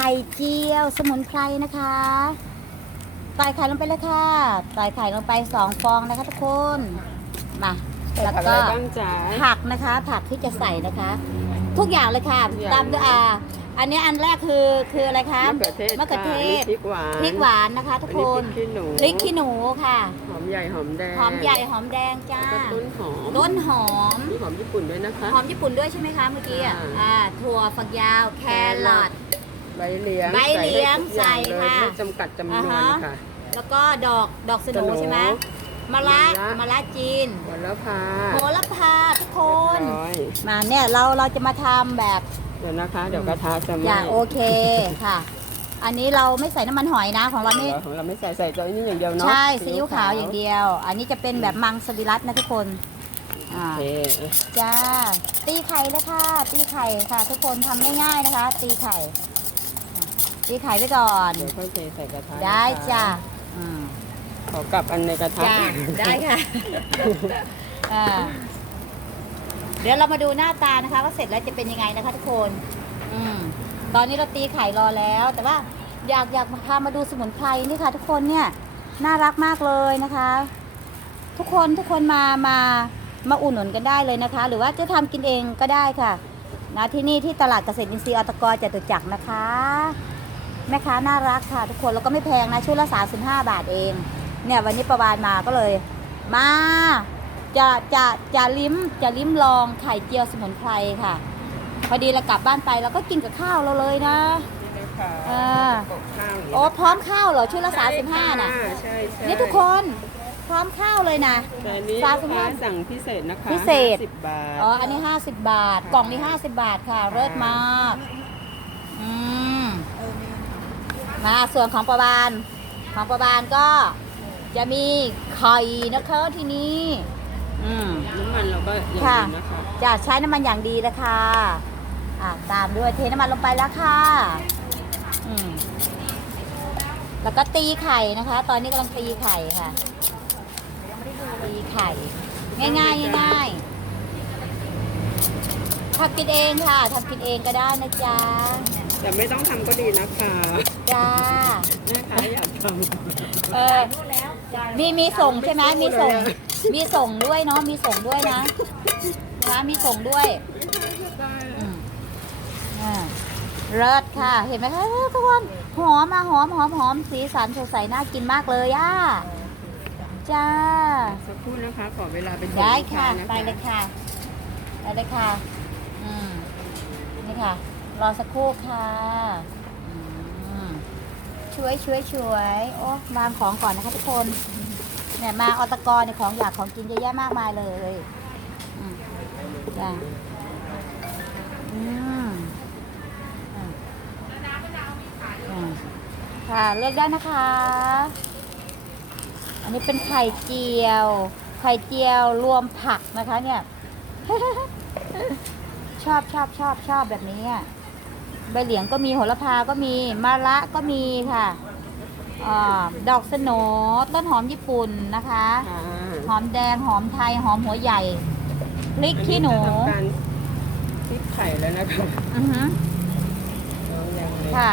ข่เจียวสมุนไพรนะคะใส่ไข่ลงไปเลยค่ะใส่ไข่ลงไปสองฟองนะคะทุกคนมาแล้วผักอะก็ไรบ้างจ๊ะผักนะคะ ผักที่จะใส่นะคะ ทุกอย่างเลยค่ะทุกอย่างตามด้วยอ่าอันนี้อันแรกคือคืออะไรคะมะเขือเทศมะเขือเทศค่ะพริกหวานพริกหวานนะคะ ทุกคนอันนี้พริกขี้หนูพริกขี้หนูค่ะหอมใหญ่หอมแดงหอมใหญ่หอมแดงจ้าแล้วก็ต้นหอมต้นหอมมีหอมญี่ปุ่นด้วยนะคะหอมญี่ปุ่นด้วยใช่ไหมคะเมื่อกี้อะอ่าอ่าถั่วฝักยาวแครอท ใบเหลียงใบเหลียงใส่ให้ทุกอย่างเลยใส่ค่ะไม่จำกัดจำนวนอ่าฮะค่ะ แล้วก็ดอกดอกสโหนสโหน่ใช่ไหมมะระมะระ มะระจีนหัวละพาโหระพาทุกคน ร้อยมาเนี่ยเราเราจะมาทำแบบเดี๋ยวนะคะ เดี๋ยวกระทะจะไหอม้ย่างโอเคค่ะ อันนี้เราไม่ใส่น้ำมันหอยนะของเรานี่ของเราไม่ใส่ใส่ตัวนี้อย่างเดียวเนาะใช่ซีอิ๊วขาวอย่างเดียว อันนี้จะเป็นแบบมังสวิรัตนะทุกคนอ่าโอเคจ้าตีไข่เลยค่ะ ตีไข่ค่ะ ทุกคนทำง่ายๆนะคะ ตีไข่ ตีไข่ไปก่อน เดี๋ยวค่อยเทใส่กระทะได้นะคะจ้าอืมขอกลับอันในกระทะจ้าได้ค่ะอ่าเดี๋ยวเรามาดูหน้าตานะคะ ว่าเสร็จแล้วจะเป็นยังไงนะคะทุกคนอืมตอนนี้เราตีไข่รอแล้ว แต่ว่าอยากอยากพามาดูสมุนไพรนี่ค่ะ ทุกคนเนี่ยน่ารักมากเลยนะคะ ทุกคนทุกคนมามามาอุ่นหนุนกันได้เลยนะคะ หรือว่าจะทำกินเองก็ได้ค่ะนะที่นี่ที่ตลาดเกษตรอินทรีย์อตกจตุจักรนะคะ แม่ค้าน่ารักค่ะทุกคนแล้วก็ไม่แพงนะชุดละ 35 บาทเอง เนี่ยวันนี้ประวานมาก็เลย มาจะจะจะลิ้มจะลิ้มลองไข่เจียวสมุนไพรค่ะ พอดีเรากลับบ้านไปเราก็กินกับข้าวเราเลยนะนี่เลยค่ะอ่าโปะข้าวย่างนี้โอ้พร้อมข้าวเหรอชุดละ35น่ะใช่ใช่นี่ทุกคนพร้อมข้าวเลยนะแต่อันนี้สามลูสิกบห้าค้าสั่งพิเศษนะคะพิเศษสิบบาทอ๋ออันนี้50บาท กล่องนี้50บาทค่ะเลิศมาก อืม มาส่วนของประบานของประบานก็จะมีไข่นะคะที่นี้อืมน้ำมันเราก็อย่างค่ะนี้นะคะจะใช้น้ำมันอย่างดีเลยค่ะอะตามด้วยเทน้ำมันลงไปแล้วค่ะอืมแล้วก็ตีไข่นะคะ ตอนนี้กำลังตีไข่ค่ะตีไข่ ง่ายๆง่ายๆทำกินเองค่ะทำกินเองก็ได้นะจ๊ะ แต่ไม่ต้องทำก็ดีนะคะจ้า แม่ค้าอยากทเออ มีมีส่งใช่ไหมมีส่ง มีส่งด้วยเนาะ มีส่งด้วยนะนะมีส่งด้วยำอืมอ่าเลิศค่ะ เห็นไหมคะทุกคน หอมมาหอมหอมหอมสีสันสดใสน่ากินมากเลยอะจ้า สักครู่นะคะขอเวลาไปส่งได้ลูกค่ะนไปเลยค่ะ ไปเลยค่ะ อืม นี่ค่ะ รอสักครู่ค่ะช่วยช่วยช่วยโอ้วางของก่อนนะคะทุกคน เนี่ยมาออตกรเนี่ยของอยากของกินเยอะแยะมากมายเลยอืมจ้ะอืมอะอะค่ะเลือกได้นะคะ อันนี้เป็นไข่เจียว ไข่เจียวรวมผักนะคะเนี่ย ชอบชอบชอบชอบแบบนี้อะ ใบเหลียงก็มีโหระพาก็มีมะระก็มีค่ะอาดอกสโหนต้นหอมญี่ปุ่นนะคะค่ะหอมแดงหอมไทยหอมหัวใหญ่พริกขี้หนูอัจะทำการพริกไข่แล้วนะคะอือฮึเอาอย่างเลยค่ะ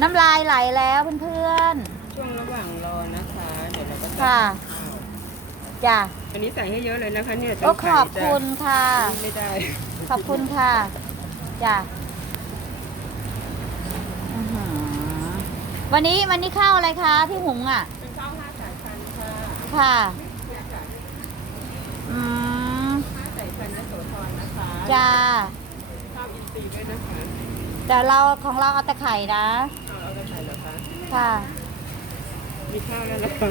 น้ำลายไหลแล้วเพื่อนช่วงระหว่างรอนะคะ เดี๋ยวเราก็ค่ะข้าวๆจ้ะอันนี้ใส่ให้เยอะเลยนะคะเนี่ยโอ้ต้นขไข่อบจะคุณค่ะ ไม่ได้ ขอบคุณค่ะจ้ะอื้อหือวันนี้วันนี้ข้าวอะไรคะที่หุงอะ เป็นข้าวห้าสายพันธุ์ค่ะค่ะอืมห้าสายพันธุ์ยโสธรนะคะจ้าข้าวอินทรีย์ด้วยนะคะแต่เราของเราเอาแต่ไข่นะ เอาเอากระไข่เหรอคะ ค่ะ มีข้าวแล้วนะคะ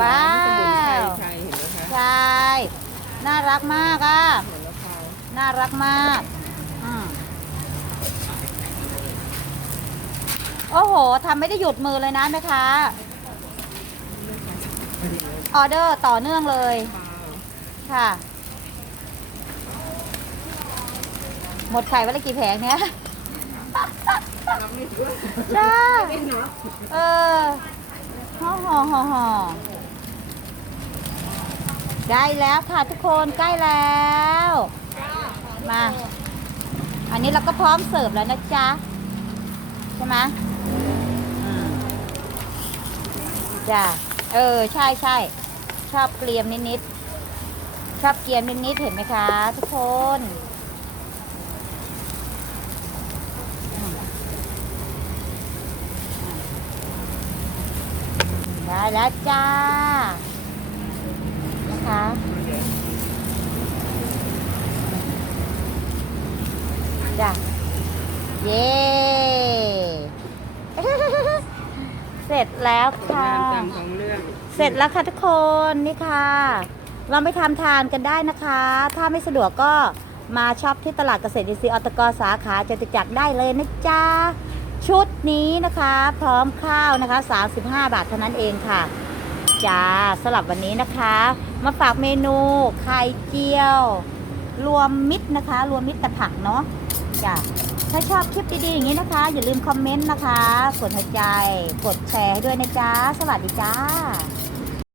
ว้าสมุนไพรวไทยเห็นไหมคะใช่ น่ารักมากอะหัวละพาน่ารักมากอืมโอ้โห ทำไม่ได้หยุดมือเลยนะแม่ค้า ออเดอร์ต่อเนื่องเลย ค่ะ หมดไข่วันละกี่แผงเนี่ย จ้าเนาะเอห่อห่อห่อได้แล้วค่ะทุกคนใกล้แล้ว มา อันนี้เราก็พร้อมเสิร์ฟแล้วนะจ๊ะ ใช่ไหมจ้ะเออ ใช่ใช่ชอบเกรียมนิดๆชอบเกรียมนิดๆเห็นไหมคะ ทุกคน ได้แล้วจ้า นะคะจ้ะเย้เสร็จแล้วค่ะงามตามของเรื่องเสร็จแล้วค่ะทุกคนนี่ค่ะ เราไม่ทำทานกันได้นะคะ ถ้าไม่สะดวกก็มาช็อปที่ตลาดเกษตรอินทรีย์อตกสาขาจตุจักรได้เลยนะจ๊ะ ชุดนี้นะคะพร้อมข้าวนะคะ 35 บาทเท่านั้นเองค่ะจ้าสลับวันนี้นะคะ มาฝากเมนูไข่เจียว รวมมิตรนะคะ รวมมิตรแต่ผักเนาะจ้าถ้าชอบคลิปดีๆอย่างนี้นะคะ อย่าลืมคอมเมนต์นะคะ กดหัวใจ กดแชร์ให้ด้วยนะจ๊ะ สวัสดีจ้า